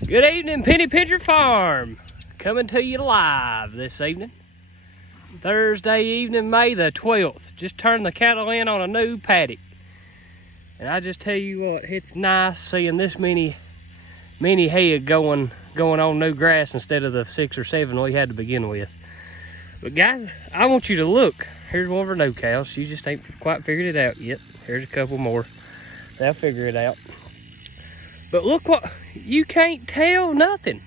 Good evening, Penny Pincher Farm. Coming to you live this evening. Thursday evening, May the 12th. Just turned the cattle in on a new paddock. And I just tell you what, it's nice seeing this many head going on new grass instead of the 6 or 7 we had to begin with. But guys, I want you to look. Here's one of our new cows. She just ain't quite figured it out yet. Here's a couple more. They'll figure it out. But look what, you can't tell nothing.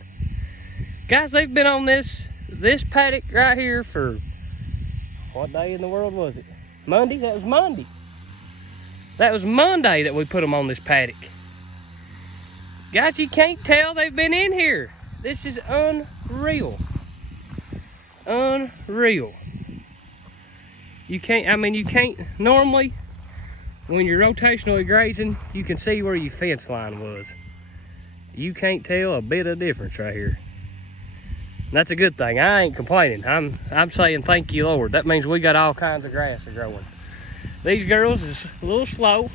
Guys, they've been on this paddock right here for, what day in the world was it? Monday? That was Monday. That was Monday that we put them on this paddock. Guys, you can't tell they've been in here. This is unreal. Unreal. You can't, normally, when you're rotationally grazing, you can see where your fence line was. You can't tell a bit of difference right here. And that's a good thing. I ain't complaining. I'm saying thank you, Lord. That means we got all kinds of grass growing. These girls is a little slow,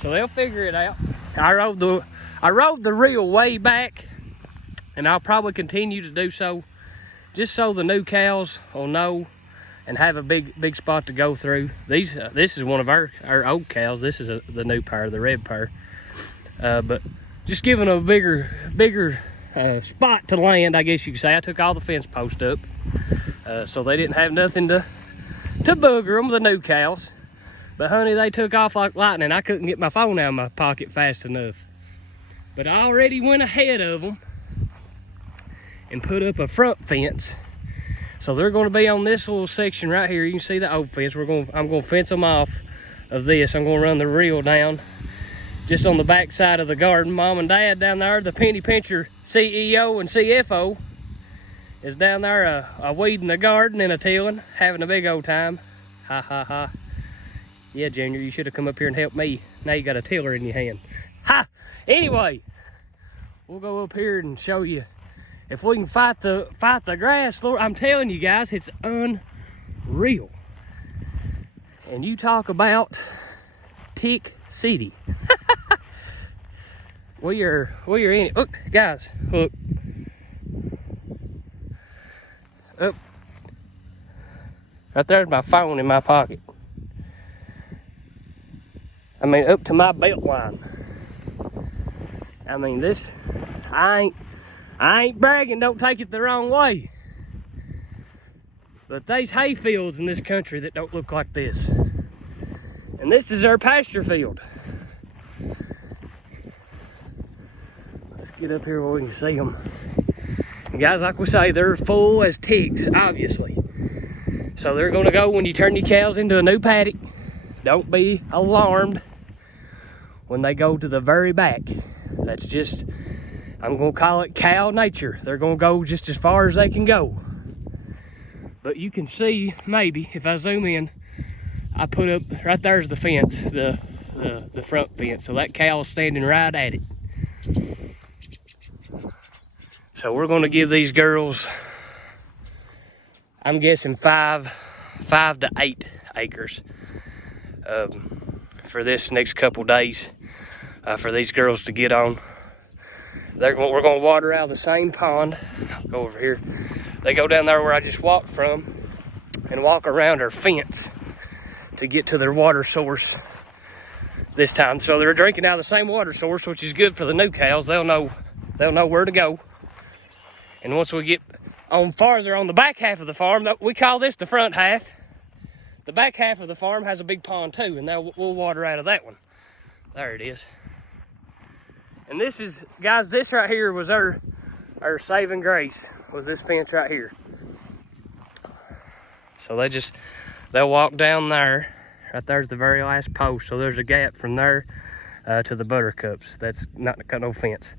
so they'll figure it out. I rode the reel way back, and I'll probably continue to do so, just so the new cows will know and have a big spot to go through. This is one of our old cows. This is the new pair, the red pair. But just giving a bigger spot to land, I guess you could say. I took all the fence posts up, so they didn't have nothing to booger them, the new cows. But honey, they took off like lightning. I couldn't get my phone out of my pocket fast enough. But I already went ahead of them and put up a front fence. So they're going to be on this little section right here. You can see the old fence. I'm going to fence them off of this. I'm going to run the reel down just on the back side of the garden. Mom and Dad down there, the Penny Pincher CEO and CFO, is down there weeding the garden and tilling, having a big old time. Ha ha ha. Yeah, Junior, you should have come up here and helped me. Now you got a tiller in your hand. Ha! Anyway, we'll go up here and show you if we can fight the grass. Lord, I'm telling you guys, it's unreal. And you talk about Tick City. we are in it. Look, guys, look. Up. Right there's my phone in my pocket. I mean, up to my belt line. I mean, this, I ain't bragging, don't take it the wrong way. But there's hay fields in this country that don't look like this. And this is our pasture field. Let's get up here where we can see them. And guys, like we say, they're full as ticks, obviously. So they're gonna go when you turn your cows into a new paddock. Don't be alarmed when they go to the very back. That's just, I'm gonna call it cow nature. They're gonna go just as far as they can go. But you can see, maybe, if I zoom in, I put up, right there's the fence, the front fence. So that cow's standing right at it. So we're gonna give these girls, I'm guessing 5 to 8 acres for this next couple days for these girls to get on. We're going to water out of the same pond. I'll go over here. They go down there where I just walked from and walk around our fence to get to their water source this time. So they're drinking out of the same water source, which is good for the new cows. They'll know where to go. And once we get on farther on the back half of the farm, we call this the front half. The back half of the farm has a big pond too, and now we'll water out of that one. There it is. And this is, guys, this right here was our saving grace, was this fence right here. So they'll walk down there. Right there's the very last post. So there's a gap from there to the buttercups. That's not got no fence.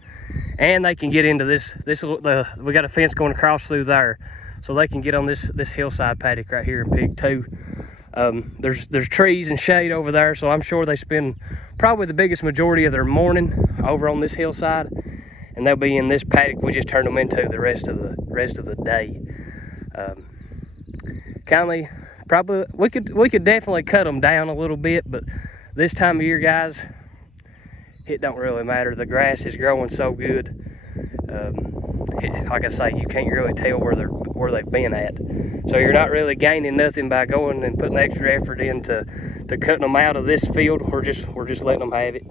And they can get into this we got a fence going across through there. So they can get on this hillside paddock right here and pick too. There's trees and shade over there, so I'm sure they spend probably the biggest majority of their morning over on this hillside, and they'll be in this paddock we just turned them into the rest of the day. Kindly, probably we could definitely cut them down a little bit, but this time of year, guys, it don't really matter. The grass is growing so good. Like I say, you can't really tell where they've been at. So you're not really gaining nothing by going and putting extra effort into cutting them out of this field. We're just letting them have it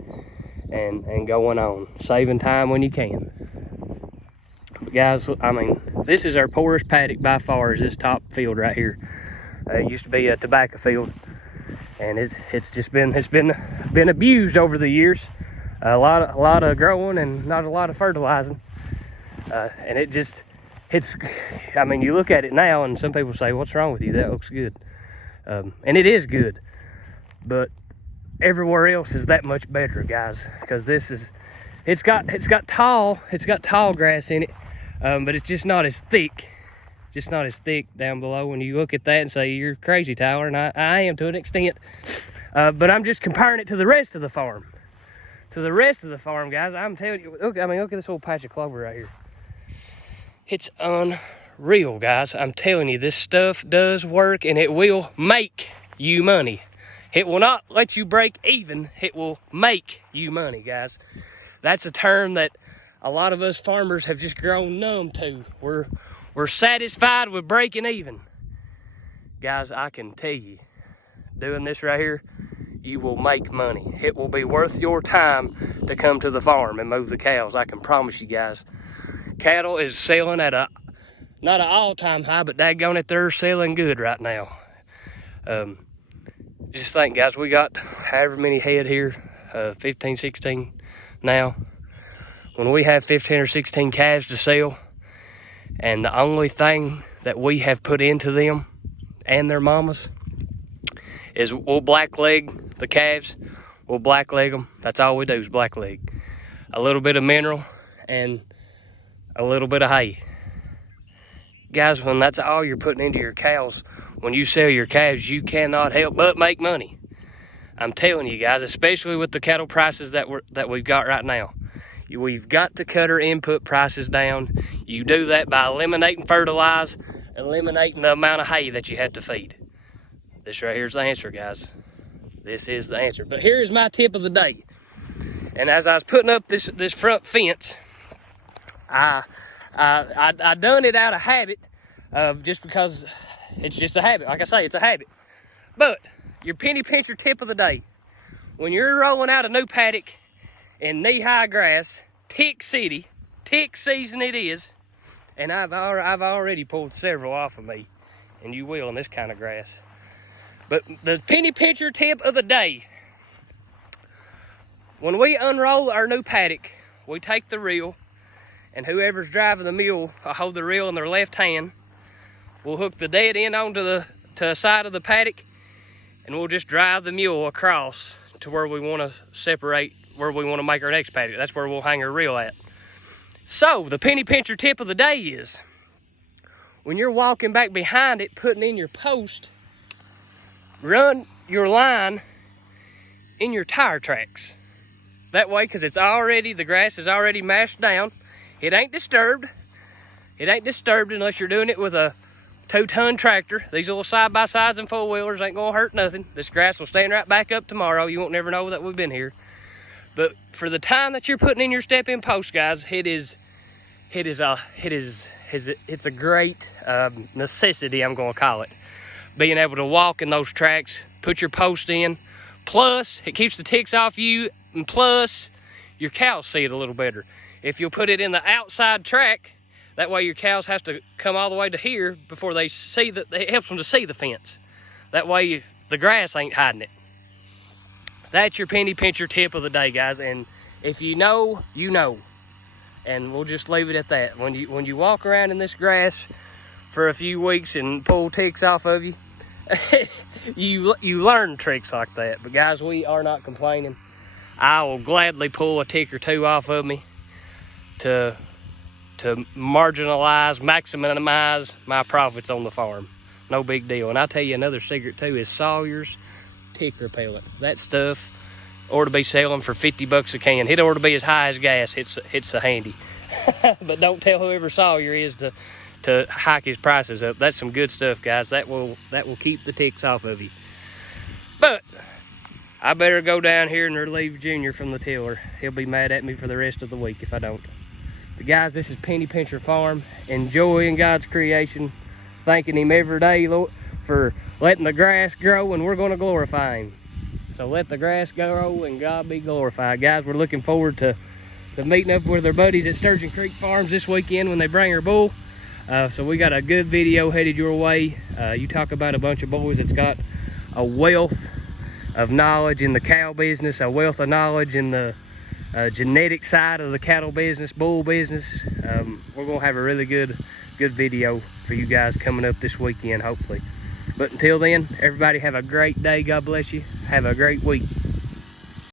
and going on, saving time when you can. But guys, I mean, this is our poorest paddock by far, is this top field right here. It used to be a tobacco field, and it's been abused over the years. A lot of growing and not a lot of fertilizing, and I mean, you look at it now and some people say, what's wrong with you? That looks good. And it is good, but everywhere else is that much better, guys, because it's got tall grass in it, but it's just not as thick. Just not as thick down below. When you look at that and say, you're crazy, Tyler, and I am to an extent, but I'm just comparing it to the rest of the farm. To the rest of the farm, guys, I'm telling you, look at this whole patch of clover right here. It's unreal, guys. I'm telling you, this stuff does work, and it will make you money. It will not let you break even. It will make you money, guys. That's a term that a lot of us farmers have just grown numb to. We're satisfied with breaking even. Guys, I can tell you, doing this right here, you will make money. It will be worth your time to come to the farm and move the cows. I can promise you guys. Cattle is selling at not an all-time high, but daggone it, they're selling good right now. Just think, guys, we got however many head here, 15, 16 now. When we have 15 or 16 calves to sell, and the only thing that we have put into them and their mamas is we'll blackleg the calves. We'll blackleg them. That's all we do is blackleg. A little bit of mineral and a little bit of hay. Guys, when that's all you're putting into your cows, when you sell your calves, you cannot help but make money. I'm telling you guys, especially with the cattle prices that we've got right now. We've got to cut our input prices down. You do that by eliminating fertilizer, eliminating the amount of hay that you have to feed. This right here is the answer, guys. This is the answer. But here is my tip of the day. And as I was putting up this front fence, I done it out of habit, just because it's just a habit. Like I say, it's a habit. But your penny pincher tip of the day: when you're rolling out a new paddock in knee-high grass, tick season it is, and I've already pulled several off of me, and you will in this kind of grass. But the penny pincher tip of the day: when we unroll our new paddock, we take the reel, and whoever's driving the mule will hold the reel in their left hand. We'll hook the dead end onto the side of the paddock, and we'll just drive the mule across to where we want to separate, where we want to make our next paddock. That's where we'll hang our reel at. So the penny pincher tip of the day is, when you're walking back behind it, putting in your post, run your line in your tire tracks. That way, because the grass is already mashed down. It ain't disturbed. It ain't disturbed unless you're doing it with a 2-ton tractor. These little side-by-sides and four-wheelers ain't gonna hurt nothing. This grass will stand right back up tomorrow. You won't never know that we've been here. But for the time that you're putting in your step-in post, guys, it's a great necessity, I'm gonna call it. Being able to walk in those tracks, put your post in. Plus, it keeps the ticks off you, and plus, your cows see it a little better. If you'll put it in the outside track, that way your cows have to come all the way to here before they see that. It helps them to see the fence. That way the grass ain't hiding it. That's your penny pincher tip of the day, guys. And if you know, you know. And we'll just leave it at that. When you walk around in this grass for a few weeks and pull ticks off of you, you learn tricks like that. But guys, we are not complaining. I will gladly pull a tick or two off of me to maximize my profits on the farm. No big deal. And I'll tell you another secret too is Sawyer's tick repellent. That stuff ought to be selling for $50 a can. It ought to be as high as gas. It's so handy. But don't tell whoever Sawyer is to hike his prices up. That's some good stuff, guys. That will keep the ticks off of you. But I better go down here and relieve Junior from the tiller. He'll be mad at me for the rest of the week if I don't. But guys, this is Penny Pincher Farm, enjoying God's creation, thanking him every day, Lord, for letting the grass grow, and we're going to glorify him. So let the grass grow and God be glorified. Guys, we're looking forward to meeting up with our buddies at Sturgeon Creek Farms this weekend when they bring our bull. So we got a good video headed your way. You talk about a bunch of boys that's got a wealth of knowledge in the cow business, a wealth of knowledge in the genetic side of the cattle business, bull business. We're gonna have a really good video for you guys coming up this weekend, hopefully. But until then, everybody have a great day. God bless you. Have a great week.